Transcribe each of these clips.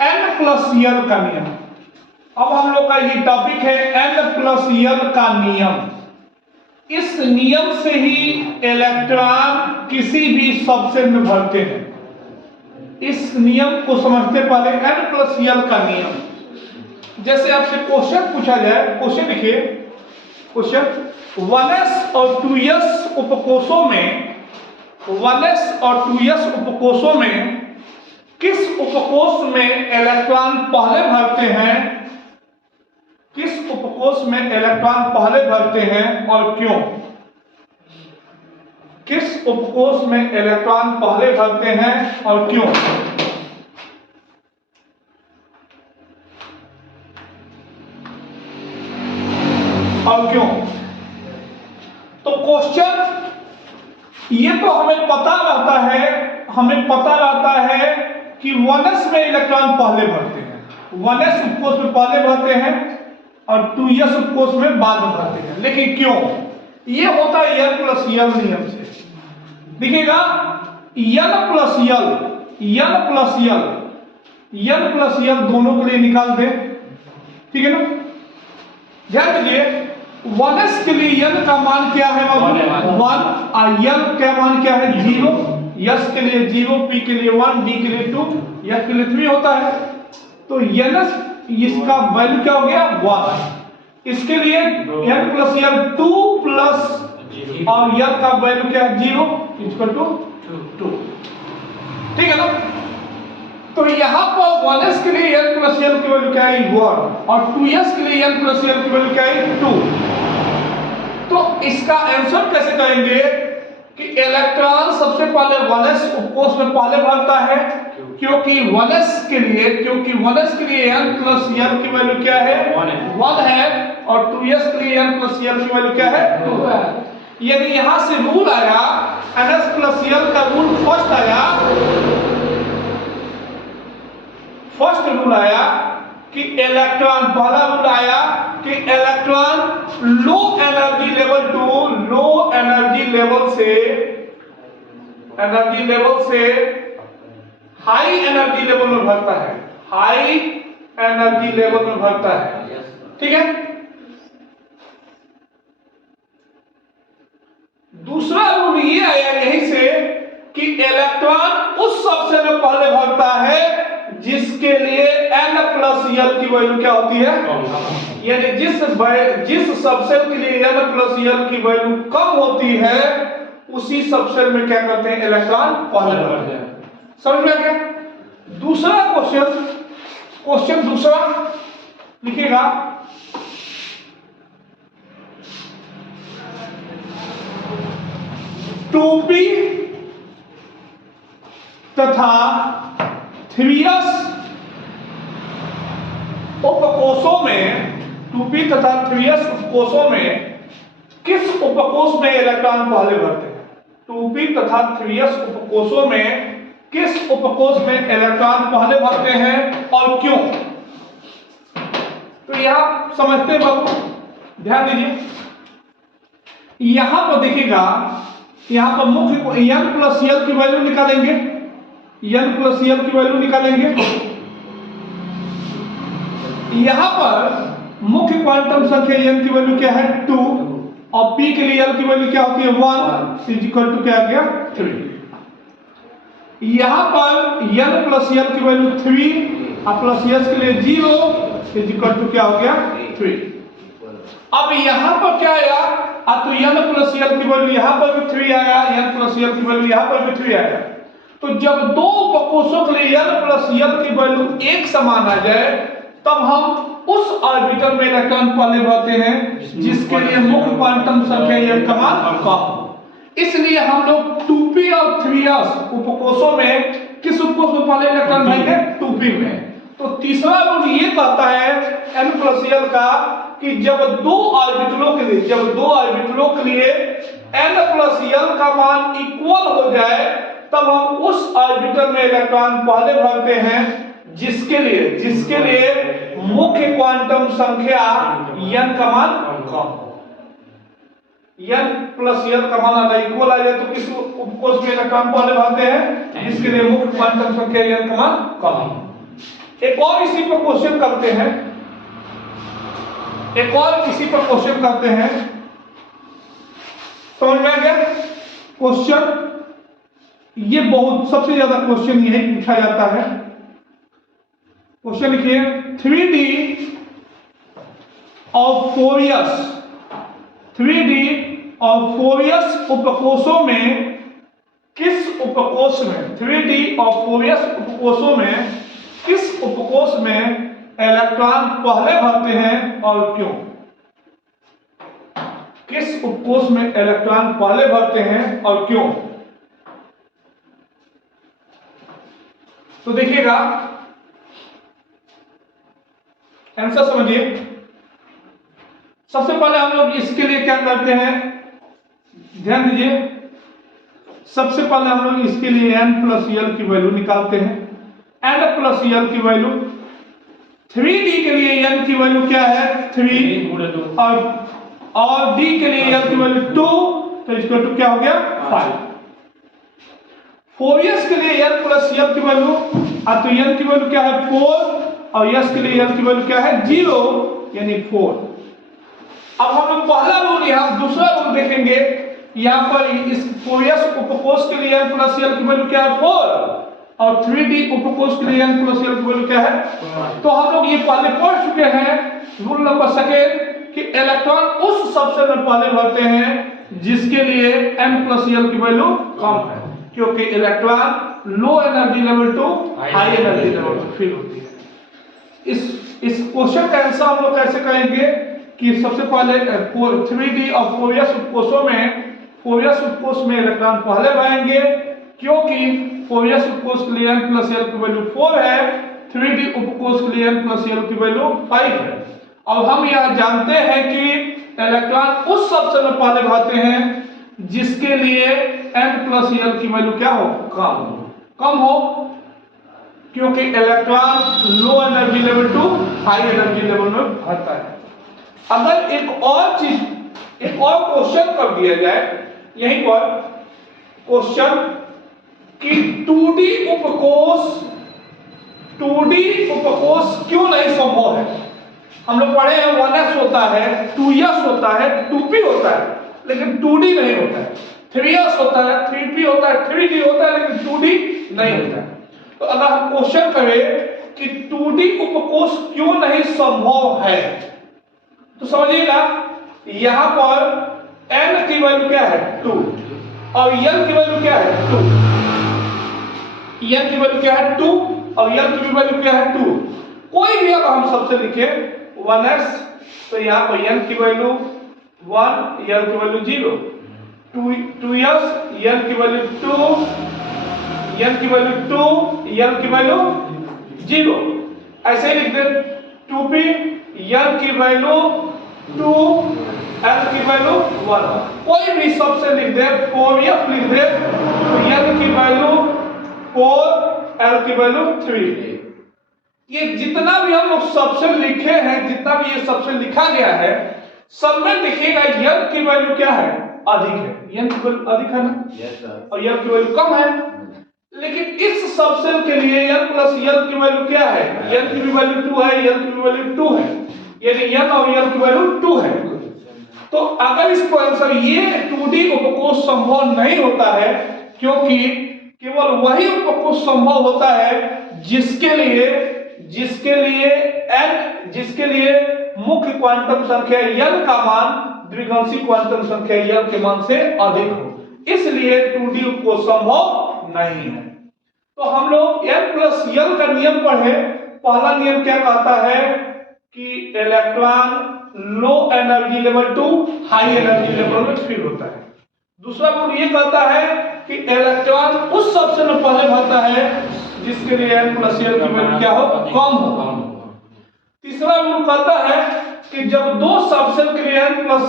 n plus यल का नियम। अब हम लोग का ये टॉपिक है n प्लस यल का नियम। इस नियम से ही इलेक्ट्रॉन किसी भी सबसेल में भरते हैं। इस नियम को समझते पहले n प्लस यल का नियम। जैसे आपसे क्वेश्चन पूछा जाए, क्वेश्चन लिखिए, क्वेश्चन 1s और 2s उपकोषों में 1s और 2s उपकोषों में किस उपकोष में इलेक्ट्रॉन पहले भरते हैं, किस उपकोष में इलेक्ट्रॉन पहले भरते हैं और क्यों? किस उपकोष में इलेक्ट्रॉन पहले भरते हैं और क्यों? और क्यों? तो क्वेश्चन ये तो हमें पता रहता है कि 1s में इलेक्ट्रॉन पहले भरते हैं, 1s उपकोष में पहले भरते हैं और 2s उपकोष में बाद में भरते हैं। लेकिन क्यों? ये होता है n प्लस यल नियम से। देखिएगा n प्लस यल दोनों के लिए निकाल दे, ठीक है ना? ध्यान दीजिए 1s के लिए n का मान क्या है? 1 और l का मान क्या है? 0। s के लिए 0, p के लिए 1, d के लिए 2, f के लिए 3 होता है। तो ns इसका वैल्यू क्या हो गया? 1। इसके लिए n प्लस यल 2 प्लस और l का वैल्यू क्या है? 0 इक्वल टू 2, ठीक है ना? तो यहां पर 1s के लिए n प्लस l की वैल्यू क्या है? 1 और 2s के लिए n प्लस l की वैल्यू क्या है? 2। तो इसका आंसर कैसे करेंगे कि इलेक्ट्रॉन सबसे पहले 1s उपकोष में पहले भरता है, क्योंकि 1s के लिए n प्लस l की वैल्यू क्या है? 1 है और 2s के लिए n प्लस l की वैल्यू क्या है? 2 है। यदि यहां से रूल आया ns प्लस l का रूल फर्स्ट रूल आया कि इलेक्ट्रॉन, पहला रूल आया कि इलेक्ट्रॉन लो एनर्जी लेवल से हाई एनर्जी लेवल में भरता है, हाई एनर्जी लेवल में भरता है, ठीक है? दूसरा रूल ये आया यहीं से कि इलेक्ट्रॉन उस सबसेल में पहले भरता है जिसके लिए n प्लस l की वैल्यू क्या होती है? यानी जिस सबसेल के लिए n प्लस l की वैल्यू कम होती है उसी सबसेल में क्या करते हैं? इलेक्ट्रॉन पहले भरते हैं। समझ में आ गया? दूसरा क्वेश्चन दूसरा लिखिएगा, 2p तथा 3s उपकोषों में 2p तथा 3s उपकोषों में किस उपकोष में इलेक्ट्रॉन पहले भरते हैं? 2p तथा 3s उपकोषों में किस उपकोष में इलेक्ट्रॉन पहले भरते हैं और क्यों? तो यहां समझते बाबू, ध्यान दीजिए। यहां पर देखिएगा, यहां पर मुख्य n प्लस l की वैल्यू निकालेंगे, n प्लस l की वैल्यू निकालेंगे। यहां पर मुख्य क्वांटम संख्या n की वैल्यू क्या है? 2 और p के लिए l की वैल्यू क्या होती है? 1 इज इक्वल टू क्या आ गया? 3। यहां पर n प्लस l की वैल्यू 3 और प्लस s के लिए 0 इज इक्वल टू क्या हो गया? 3। अब यहां पर क्या आया? तो n प्लस l की वैल्यू यहां पर भी 3 आया, n प्लस l की वैल्यू यहां पर भी 3 आया। तो जब दो उपकोषों के लिए n प्लस l की वैल्यू एक समान आ जाए तब हम उस ऑर्बिटल में इलेक्ट्रॉन पहले भरते हैं जिसके लिए मुख्य क्वांटम संख्या n का मान कम हो। इसलिए हम लोग 2p और 3s उपकोषों में किस उपकोष में पहले इलेक्ट्रॉन भरेंगे? 2p में। तो तीसरा रूल ये कहता है n प्लस l का कि जब दो ऑर्बिटलों के लिए n प्लस l का मान इक्वल हो जाए तब हम उस ऑर्बिटल में इलेक्ट्रॉन पहले भरते हैं जिसके लिए मुख्य क्वांटम संख्या n का मान कम हो। n प्लस l का मान अगर इक्वल आ जाए तो किस उपकोष में इलेक्ट्रॉन पहले भरते हैं? जिसके लिए मुख्य क्वांटम संख्या n का मान कम हो। एक और इसी पर क्वेश्चन करते हैं, एक और इसी पर क्वेश्चन करते हैं। समझ में आ गया क्वेश्चन? ये बहुत सबसे ज्यादा क्वेश्चन यही पूछा जाता है। क्वेश्चन लिखिए, 3D और फोरियस 3D और फोरियस उपकोषों में किस उपकोष में 3D और फोरियस उपकोषों में किस उपकोष में इलेक्ट्रॉन पहले भरते हैं और क्यों? किस उपकोष में इलेक्ट्रॉन पहले भरते हैं और क्यों? तो देखिएगा, आंसर समझिए। सबसे पहले हम लोग इसके लिए क्या करते हैं, ध्यान दीजिए। सबसे पहले हम लोग इसके लिए n प्लस यल की वैल्यू निकालते हैं। n प्लस यल की वैल्यू 3D के लिए n की वैल्यू क्या है 3 और d के लिए l की वैल्यू 2, तो इसका 2 क्या हो गया 5। फोरियस के लिए n प्लस यल की वैल्यू, तो n की वैल्यू क्या है 4 और s के लिए l की वैल्यू क्या है 0 यानी 4। अब हम लोग पहला रूल यहाँ दूसरा रूल देखेंगे। यहाँ पर इस फोरियस उपकोष के लिए n प्लस यल की वैल्यू क्या है 4 और 3D उपकोष के लिए n प्लस यल की वैल्यू क्या है। तो हम लोग ये पहले पढ़ चुके हैं रूल नंबर सेकेंड कि इलेक्ट्रॉन उस सबसे में पहले भरते हैं जिसके लिए n प्लस यल की वैल्यू कम है, क्योंकि electron low energy level to high energy level पर फील होती है। इस क्वेश्चन का आंसर हम लोग कैसे करेंगे कि सबसे पहले 3D और फोरियस उपकोष में इलेक्ट्रॉन पहले भरेंगे, क्योंकि फोरियस उपकोष के लिए n प्लस यल की वैल्यू 4 है, 3D उपकोष के लिए n प्लस यल की वैल्यू 5 है। और हम यह जानते हैं कि इलेक्ट्रॉन उस सबसे में पहले भरते हैं जिसके लिए n प्लस यल की वैल्यू क्या हो कम हो, क्योंकि electron low energy level to high energy level में भरता है। अगर एक और क्वेश्चन कर दिया जाए यहीं पर क्वेश्चन कि 2D उपकोष क्यों नहीं संभव है। हम लोग पढ़े हैं 1s होता है, 2s होता है, 2p होता है, लेकिन 2D नहीं होता है। 3s होता है, 3p होता है, 3D होता है, लेकिन 2D नहीं होता है। तो अगर हम क्वेश्चन करें कि 2D उपकोष क्यों नहीं संभव है, तो समझिएगा यहां पर n की वैल्यू क्या है 2 और l की वैल्यू क्या है 2, n की वैल्यू क्या है 2 और l की वैल्यू क्या है 2। कोई भी अगर हम सबसे लिखे 1s, तो यहाँ पर n की वैल्यू 1, l की वैल्यू 0, 2s, l की वैल्यू 2, n की वैल्यू 2, l की वैल्यू 0। ऐसे ही लिख दे 2p, l की वैल्यू 2, l की वैल्यू 1। कोई भी सबसे लिख दे, 4f लिख दे, तो l की वैल्यू 4, l की वैल्यू 3। ये जितना भी हम लोग सबसे लिखे हैं, जितना भी ये सबसे लिखा गया है, सब में देखिएगा l की वैल्यू क्या है अधिक है, l की वैल्यू अधिक है ना, yes, और l की वैल्यू कम है। लेकिन इस सबसेल के लिए n प्लस l की वैल्यू क्या है, l की भी वैल्यू 2 है, l की भी वैल्यू 2 है, यानी n और l की वैल्यू 2 है। तो अगर इसको आंसर ये 2D उपकोष संभव नहीं होता है, क्योंकि केवल वही उपकोष संभव होता है जिसके लिए मुख्य क्वांटम संख्या n का मान द्विघांसी क्वांटम संख्या n के मान से अधिक हो, इसलिए 2D उपकोष संभव नहीं है। तो हम लोग n प्लस l का नियम पढ़े। पहला नियम क्या कहता है कि electron low energy level to high energy level में फील होता है। दूसरा रूल ये कहता है कि इलेक्ट्रॉन उस सबसे में पहले भरता है जिसके लिए n प्लस l की वैल्यू क्या हो कम हो। तीसरा रूल कहता है कि जब दो सबसेल के लिए n प्लस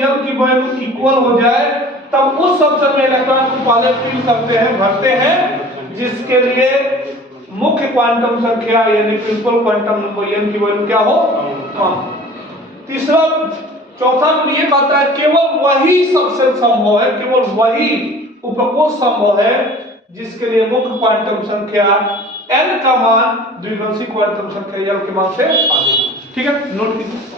l की वैल्यू इक्वल हो जाए, तब उस सबसेल में इलेक्ट्रॉन को पहले फील करते हैं, भरते हैं, जिसके लिए मुख्य क्वांटम संख्या यानी प्रिंसिपल क्वांटम नंबर n की वैल्यू क्या हो कम। चौथा रूल ये कहता है केवल वही सबसेल संभव है, केवल वही उपकोष संभव है जिसके लिए मुख्य क्वांटम संख्या n का मान द्विघांसी क्वांटम संख्या l के मान से अधिक। ठीक है, नोट कीजिए।